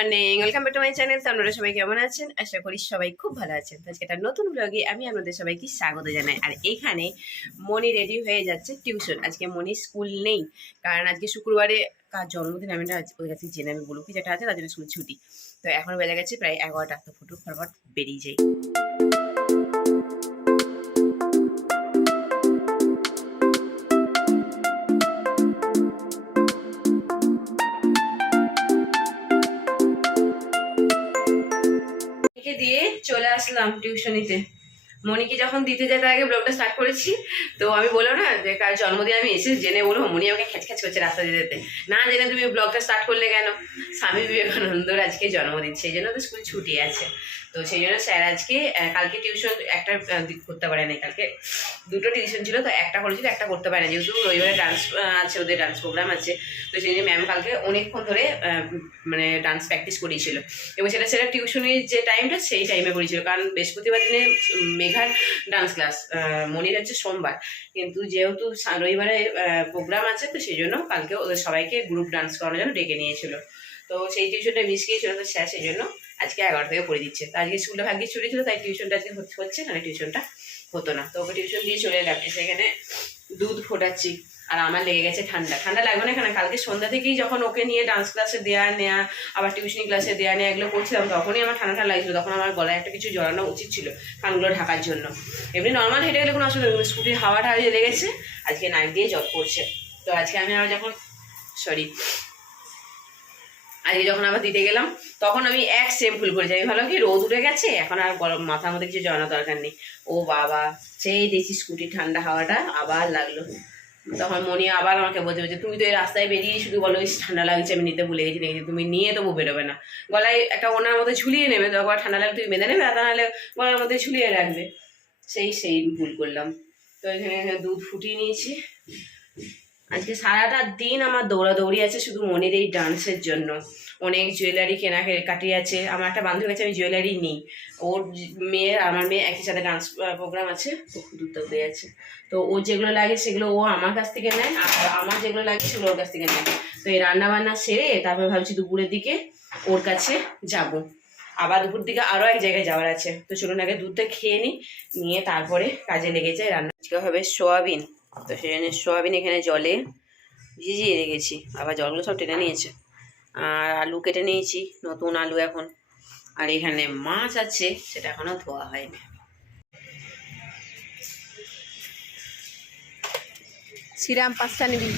Morning welcome back to my channel তো আপনারা সবাই কেমন আছেন? আশা করি সবাই খুব ভালো আছেন। আজকে একটা নতুন ব্লগে আমি আপনাদের সবাইকে স্বাগত জানাই। আর এখানে মনি রেডি হয়ে যাচ্ছে টিউশন আজকে মনি স্কুল নেই। কারণ আজকে শুক্রবারে কার জন্মদিন আমি না, ওদের কাছে জেনে আমি বলব কি যেটা আছে, তার জন্য স্কুল ছুটি। তো এখন বেজে গেছে, প্রায় এগারোটা তো ফুটুক, ফটাফট বেরিয়ে যাই। আসলাম টিউশনিতে। মনিকে যখন দিতে যেতে আগে ব্লগটা স্টার্ট করেছি। তো আমি বললাম না যে কার জন্মদিন, আমি এসে জেনে বলব মনি আমাকে খ্যাচ খ্যাচ করছে রাস্তা যেতে। না জেনে তুমি ব্লগটা স্টার্ট করলে কেন? স্বামী বিবেকানন্দর আজকে জন্মদিন, সেই জন্য তো স্কুল ছুটি আছে। তো সেই জন্য স্যার আজকে কালকে টিউশন একটা করতে পারে না কালকে। দুটো টিউশন ছিল, তো একটা করেছিল, একটা করতে পারে না যেহেতু রবিবারে ডান্স আছে, ওদের ডান্স প্রোগ্রাম আছে। তো সেই জন্য ম্যাম কালকে অনেকক্ষণ ধরে মানে ডান্স প্র্যাকটিস করিয়েছিল। এবং সেটা সেটা টিউশনের যে টাইমটা সেই টাইমে করেছিল কারণ বৃহস্পতিবার দিনে মেঘার ডান্স ক্লাস মনির হচ্ছে সোমবার। কিন্তু যেহেতু রবিবারে প্রোগ্রাম আছে, তো সেই জন্য কালকে ওদের সবাইকে গ্রুপ ডান্স করানোর জন্য ডেকে নিয়েছিল। তো সেই টিউশনটা মিস গিয়েছিল, তো স্যার সেই জন্য আজকে এগারো থেকে করে দিচ্ছে। তো আজকে স্কুলে ভাগ্যে ছুটি ছিল, তাই টিউশনটা আজকে হচ্ছে- হচ্ছে না টিউশনটা হতো না। তো ওকে টিউশন দিয়ে চলে এলাম, এসে এখানে দুধ ফোটাচ্ছি, আর আমার লেগে গেছে ঠান্ডা। ঠান্ডা লাগবে না এখানে কালকে সন্ধ্যা থেকেই যখন ওকে নিয়ে ডান্স ক্লাসে দেওয়া নেওয়া আবার টিউশনি ক্লাসে দেওয়া নেওয়া এগুলো করছিলাম, তখনই আমার ঠান্ডা ঠান্ডা লাগছিল। তখন আমার গলায় একটা কিছু জড়ানো উচিত ছিল, কানগুলো ঢাকার জন্য। এমনি নর্মাল হেঁটে গেলে কোনো অসুবিধা নেই স্কুটির হাওয়াটা লেগেছে, আজকে নাইট দিয়ে জব করছে। তো আজকে আমি আবার যখন সরি আজকে যখন আবার দিতে গেলাম তখন আমি এক সেম ফুল করেছি। আমি ভালো কি রোদ উঠে গেছে? এখন আর গরম মাথার মধ্যে কিছু জড়ানো দরকার নেই। ও বাবা সেই দেখছি স্কুটির ঠান্ডা হাওয়াটা আবার লাগল। তখন মনি আবার আমাকে বলছে যে তুমি তো এই রাস্তায় বেরিয়ে শুধু বলো "ইস, ঠান্ডা লাগছে আমি নিতে ভুলে গেছি দেখেছি তুমি নিয়ে তবু বেরোবে না। গলায় একটা ওনার মধ্যে ঝুলিয়ে নেবে তখন ঠান্ডা লাগলে তুমি বেঁধে নেবে আর নাহলে গলার মধ্যে ঝুলিয়ে রাখবে। সেই সেই ভুল করলাম। তো এখানে দুধ ফুটিয়ে নিয়েছি। আজকে সারাটা দিন আমার দৌড়াদৌড়ি আছে, শুধু মনের এই ডান্সের জন্য। অনেক জুয়েলারি কেনা কাটি আছে। আমার একটা বান্ধবী আছে আমি জুয়েলারি নিই। ওর মেয়ের, আমার মেয়ে একই সাথে ডান্স প্রোগ্রাম আছে দুধটা উঠে আছে। তো ও যেগুলো লাগে সেগুলো ও আমার কাছ থেকে নেয়, আর আমার যেগুলো লাগে সেগুলো ওর কাছ থেকে নেয়। তো এই রান্না বান্না সেরে তারপর ভাবছি দুপুরের দিকে ওর কাছে যাব। আবার দুপুর দিকে আরও এক জায়গায় যাওয়ার আছে। তো চলুন আগে দুধটা খেয়ে নিই, নিয়ে তারপরে কাজে লেগে যায় রান্না। হবে সোয়াবিন। তো সেই জন্য সোয়াবিন এখানে জলে ভিজিয়ে রেখেছি। আবার জলগুলো সব টেনে নিয়েছে। আর আলু কেটে নিয়েছি, নতুন আলু এখন। আর এখানে মাছ আছে, সেটা এখনও ধোয়া হয়নি। শ্রীরাম, পাঁচটা নিবি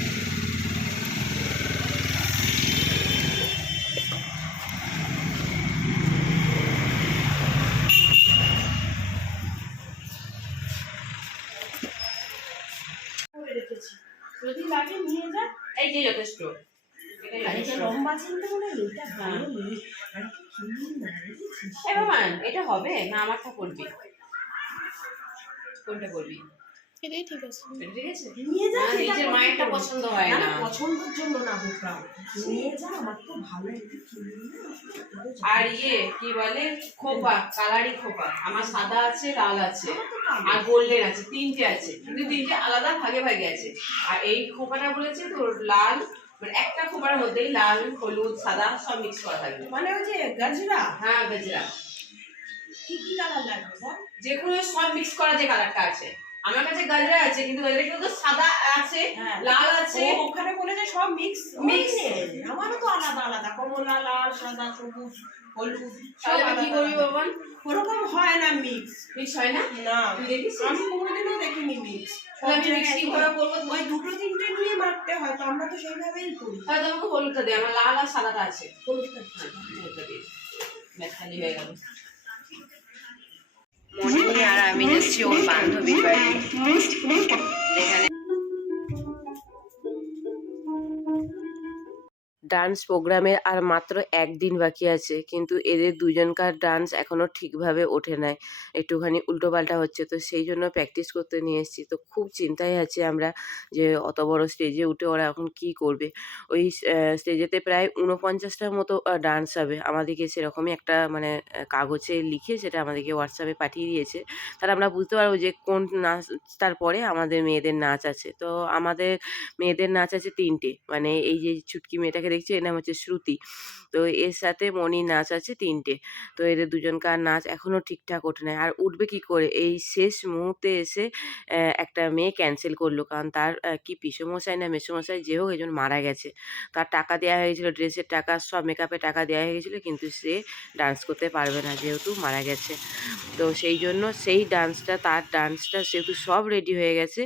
যদি লাগে নিয়ে যা এই যে যথেষ্ট এটাই আর এটা যথেষ্ট। লম্বা চিন্তা মনে হয় এটা ভালো নেই আর কি কিনি না? এই বাবান, এটা হবে? না আমারটা করবি। কোনটা করবি? এটাই ঠিক আছে। নিয়ে যা নিজের মায়েরটা পছন্দ হয় না, পছন্দের জন্য না বোকা নিয়ে যা আমার তো ভালো আর ইয়ে কি বলে? খোপা কালারি খোপা। আমার সাদা আছে লাল আছে। আর গোল্ডেন আছে তিনটে আছে। কিন্তু তিনটে আলাদা ভাগে ভাগে আছে। আর এই খোপাটা বলেছে তোর লাল মানে একটা খোপার মধ্যেই লাল হলুদ সাদা সব মিক্স করা থাকবে। মানে ওই যে গাজরা? হ্যাঁ গাজরা। কি কি কালার লাগবে বল? যে কোনো সব মিক্স করা যে কালারটা আছে। আমার কাছে গজরা আছে কিন্তু গজরা কিন্তু সাদা আছে হ্যাঁ। লাল আছে। ওখানে বলেছে সব মিক্স Mix। আমারও তো আলাদা আলাদা। কমলা লাল সাদা সবুজ হলুদ সব কি করবি আলাদা। ওরকম হয় না মিক্স মিক্স হয় না? না। দেখিস? আমি কোনোদিনও দেখিনি মিক্স তাহলে আমি মিক্স কীভাবে করব ওই দুটো তিনটে নিয়ে মারতে হয় তো আমরা তো সেইভাবেই করি। তাহলে আমাকে হলুদটা দে আমার লাল আর সাদাটা আছে। হলুদটা হলুদটা দিয়ে খালি হয়ে গেল। মনে আর আমি যাচ্ছি ওর বান্ধবীর বাড়ি যেখানে ডান্স প্রোগ্রামের আর মাত্র একদিন বাকি আছে। কিন্তু এদের দুজনকার ডান্স এখনও ঠিকভাবে ওঠে নাই। একটুখানি উল্টোপাল্টা হচ্ছে। তো সেই জন্য প্র্যাকটিস করতে নিয়ে এসেছি। তো খুব চিন্তায় আছি আমরা যে অত বড় স্টেজে উঠে ওরা এখন কি করবে। ওই স্টেজেতে প্রায় উনপঞ্চাশটার মতো ডান্স হবে। আমাদেরকে সেরকমই একটা মানে কাগজে লিখে সেটা আমাদেরকে হোয়াটসঅ্যাপে পাঠিয়ে দিয়েছে। তাহলে আমরা বুঝতে পারব যে কোন নাচ, তারপরে আমাদের মেয়েদের নাচ আছে। তো আমাদের মেয়েদের নাচ আছে তিনটে। মানে এই যে ছুটকি মেয়েটাকে দেখছি এর নাম হচ্ছে শ্রুতি। তো এর সাথে মণির নাচ আছে তিনটে। তো এদের দুজনকার নাচ এখনও ঠিকঠাক ওঠে নাই। আর উঠবে কি করে? এই শেষ মুহূর্তে এসে একটা মেয়ে ক্যান্সেল করল। কারণ তার কি পিসমশাই না মেসমশাই, যে হোক একজন মারা গেছে। তার টাকা দেওয়া হয়েছিল ড্রেসের টাকা, সব মেকআপের টাকা দেওয়া হয়ে গেছিল, কিন্তু সে ডান্স করতে পারবে না, যেহেতু মারা গেছে। তো সেই জন্য সেই ডান্সটা তার ডান্সটা সেহেতু সব রেডি হয়ে গেছে।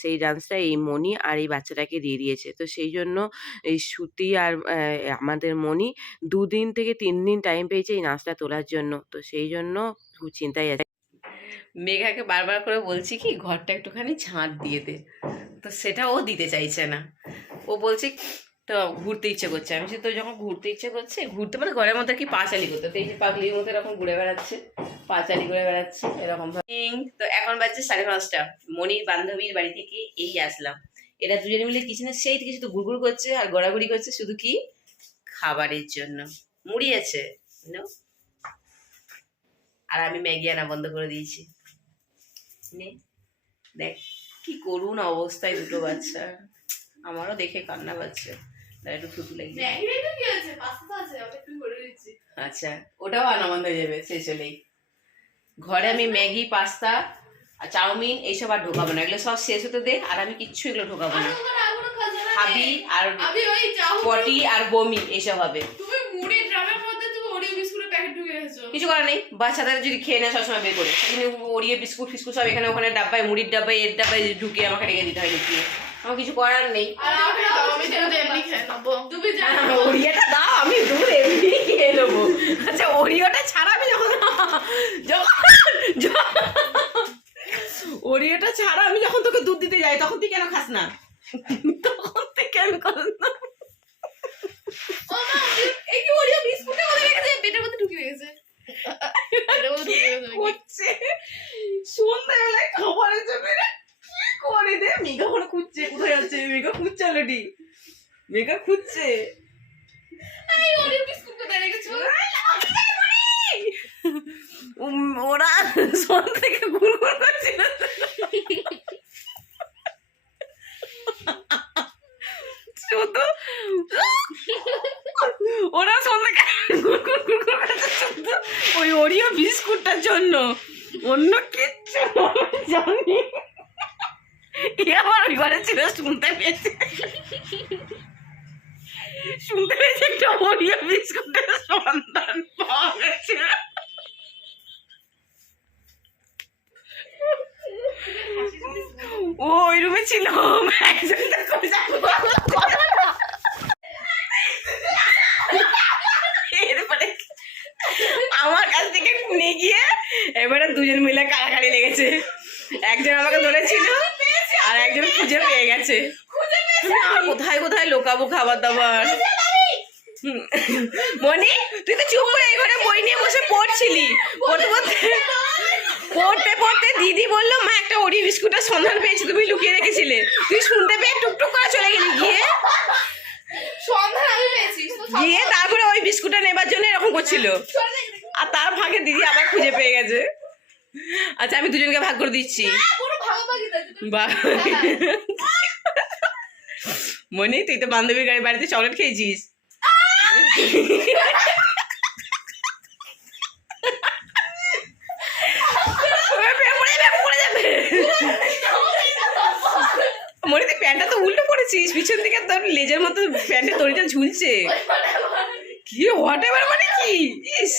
সেই ডান্সটা এই মণি আর এই বাচ্চাটাকে দিয়ে দিয়েছে। তো সেই জন্য এই শ্রুতি আর আমাদের মণি দুদিন থেকে তিন দিন টাইম পেয়েছে এই নাচটা তোলার জন্য। তো সেই জন্য খুব চিন্তায় আছে। মেঘাকে বারবার করে বলছি কি, ঘরটা একটুখানি ঝাঁট দিয়ে দে। তো সেটা ও দিতে চাইছে না। ও বলছে, তো ঘুরতে ইচ্ছে করছে। আমি তো যখন ঘুরতে ইচ্ছে করছে, ঘুরতে মানে ঘরের মধ্যে কি পাঁচালি করতে। তো এই যে পাগলির মতো এরকম ঘুরে বেড়াচ্ছে, পাঁচালি ঘুরে বেড়াচ্ছে, এরকম। তো এখন বাজছে সাড়ে পাঁচটা। মনির বান্ধবীর বাড়ি থেকে এই আসলাম। এরা দুজনে মিলে কিচেনে সেই থেকে শুধু গুড়গুড় করছে আর গড়াগড়ি করছে শুধু কি? খাবারের জন্য। মুড়ি আছে। আর আমি ম্যাগি আনা বন্ধ করে দিয়েছি। দেখ কি করুন অবস্থায় দুটো বাচ্চা। আমারও দেখে কান্না পাচ্ছে। তার একটু আচ্ছা ওটাও আনা বন্ধ হয়ে যাবে শেষ চলেই। ঘরে আমি ম্যাগি পাস্তা আর চাউমিন এইসব আর ঢোকাবো না। এগুলো সব শেষ হতে দে আর আমি কিচ্ছু এগুলো ঢোকাবো না। হাবি আর পটি আর বমি এইসব হবে। কিছু করার নেই বাচ্চাদের যদি খেয়ে নেয় সবসময় বের করে। সেখানে ওরিয়ে বিস্কুট ফিস্কুট সব এখানে ওখানে ডাব্বায় মুড়ির ডাব্বায় এর ডাব্বায় ঢুকে আমাকে রেখে দিতে হয় লুকিয়ে আমার কিছু করার নেই। আর আমি আমি তো এমনি খেয়ে নেব। তুমি জানো ওরিয়াটা দাও আমি দূর এমনি খেয়ে নেব। আচ্ছা ওরিওটা ছাড়া আমি যখন যখন- ওরিওটা ছাড়া আমি যখন তোকে দুধ দিতে যাই তখন তুই কেন খাস না? তখন তুই কেন খাস না? এই কি ওরিও বিস্কুটের মধ্যে রেখেছে পেটের মধ্যে ঢুকে করছে। সন্ধ্যাবেলায় খাবারের জন্য এরা কি করে দে মেঘা ওখানে খুঁজছে কোথায় মেঘা খুঁজছে অলরেডি মেঘা খুঁজছে। বিস্কুট ওরা সন থেকে গুড়গুড় করছিল শুধু ওরা সন থেকে গুড়গুড় গুড়গুড় করছে শুধু ওই ওরিও বিস্কুটটার জন্য অন্য কিচ্ছু জানি এ আমার ওই ঘরে ছিল শুনতে পেয়েছে শুনতে পেয়েছে একটা ওরিও বিস্কুটের সন্ধান পাওয়া গেছে ও, ওই রুমে ছিল। আমার কাছ থেকে নিয়ে গিয়ে এবারে দুজন মিলে কাড়াকাড়ি লেগেছে। একজন আমাকে ধরেছিল আর একজন খুঁজে পেয়ে গেছে। কোথায় কোথায় লোকাবো খাবার দাবার। মনি, তুই তো চুপ করে এই ঘরে বই নিয়ে বসে পড়ছিলি। পড়তে পড়তে পড়তে পড়তে দিদি বলল মা একটা ওরি বিস্কুটের সন্ধান পেয়েছি তুমি লুকিয়ে রেখেছিলে। তুই শুনতে পেয়ে টুকটুক করে চলে গেলি গিয়ে সন্ধান আমি পেয়েছি গিয়ে তারপরে ওই বিস্কুটটা নেবার জন্য এরকম করছিল। আর তার ফাঁকে দিদি আবার খুঁজে পেয়ে গেছে। আচ্ছা আমি দুজনকে ভাগ করে দিচ্ছি। হ্যাঁ, মনি তুই তো বান্ধবীর গাড়ি বাড়িতে চকলেট খেয়েছিস পড়ে যাবে, পড়ে যাবে। মনি তুই প্যান্টটা তো উল্টো পড়েছিস পিছন লেজের মতো প্যান্টের দড়িটা ঝুলছে। কি হোয়াট এভার মানে কি? ইস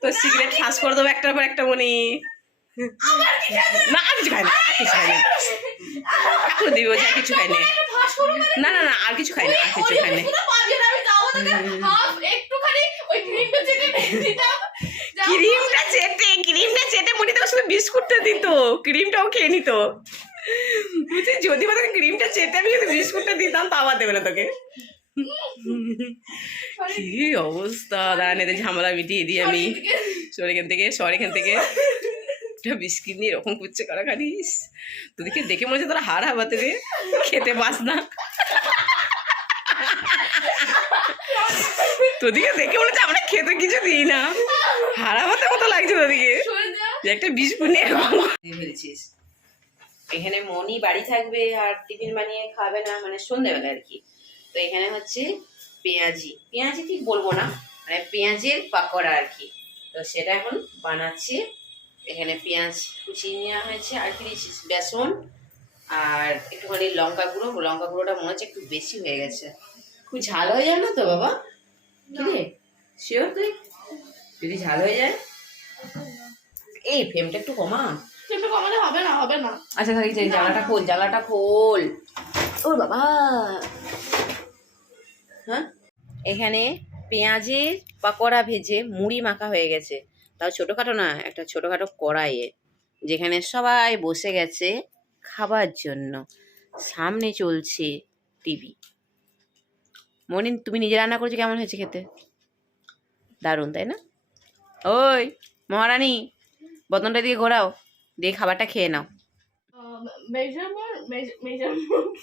তোর সিগারেট ফাঁস করে দেবো একটার পর একটা মনে। না আর কিছু খাই না আর কিছু খাই না। এখন দিবি আর কিছু খাই না। মানে। না না না আর কিছু খাই না আর কিছু খাই না। ক্রিমটা চেটে। ক্রিমটা চেটে ক্রিমটা চেটে মনে তো শুধু বিস্কুটটা দিত ক্রিমটাও খেয়ে নিত। বুঝছি যদি বা তোকে ক্রিমটা চেটে আমি যদি বিস্কুটটা দিতাম তা আবার দেবে না তোকে। কি অবস্থা? দাঁড়ান এদের ঝামেলা মিটিয়ে দিই আমি। সর এখান থেকে সর এখান থেকে। একটা বিস্কিট নিয়ে এরকম করছে কারা খানিস? তোদেরকে দেখে মনে হচ্ছে তোরা হাড় হাবাতে রে। খেতে পাস না। তোদিকে দেখে মনে হচ্ছে আমরা খেতে কিছু দিই না। হারাবাতে মতো লাগছে তোদিকে যে। একটা বিস্কুট নিয়ে এরকম। এখানে মনি বাড়ি থাকবে আর টিফিন বানিয়ে খাবে না মানে সন্ধ্যেবেলা আর কি। তো এখানে হচ্ছে পেঁয়াজি। পেঁয়াজি ঠিক বলব না মানে পেঁয়াজের পাকোড়া আর কি। তো সেটা এখন বানাচ্ছি। এখানে পেঁয়াজ কুচিয়ে নেওয়া হয়েছে, আর কি বেসন আর একটুখানি লঙ্কা গুঁড়ো। লঙ্কা গুঁড়োটা মনে হচ্ছে একটু বেশি হয়ে গেছে। খুব ঝাল হয়ে যায় না তো বাবা? শিওর তুই? যদি ঝাল হয়ে যায়? এই ফ্লেমটা একটু কমা। একটু কমালে হবে না হবে না। আচ্ছা থাকি যাই জ্বালাটা খোল জ্বালাটা খোল। ও বাবা। হ্যাঁ? এখানে পেঁয়াজের পাকোড়া ভেজে মুড়ি মাখা হয়ে গেছে। তাও ছোটোখাটো না, একটা ছোটোখাটো কড়াইয়ে, যেখানে সবাই বসে গেছে খাবার জন্য। সামনে চলছে টিভি মনিন, তুমি নিজে রান্না করছ? কেমন হয়েছে খেতে? দারুণ, তাই না? ওই, মহারানী, বদনটা দিয়ে ঘোরাও। দিয়ে খাবারটা খেয়ে নাও measurement meas- measurement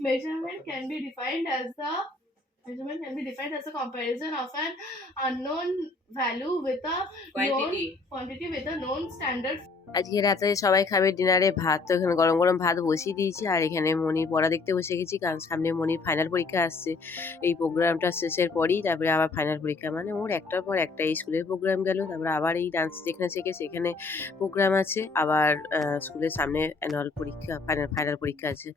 measurement can be defined as the measurement can be defined as a comparison of an unknown value with a known quantity with a known standard আজকে রাতে সবাই খাবে ডিনারে ভাত, তো এখানে গরম গরম ভাত বসিয়ে দিয়েছি। আর এখানে মনির পড়া দেখতে বসে গেছি, কারণ সামনে মনির ফাইনাল পরীক্ষা আসছে। এই প্রোগ্রামটা শেষের পরেই, তারপরে আবার ফাইনাল পরীক্ষা। মানে ওর একটার পর একটা এই স্কুলের প্রোগ্রাম গেল, তারপরে আবার এই ডান্স যেখানে শেখে সেখানে প্রোগ্রাম আছে। আবার স্কুলের সামনে অ্যানুয়াল পরীক্ষা ফাইনাল ফাইনাল পরীক্ষা আছে।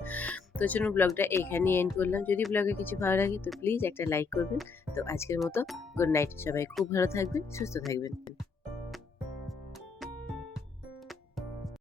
তো জন্য ব্লগটা এখানে এন্ড করলাম। যদি ব্লগে কিছু ভালো লাগে, তো প্লিজ একটা লাইক করবেন। তো আজকের মতো গুড নাইট সবাই। খুব ভালো থাকবেন, সুস্থ থাকবেন।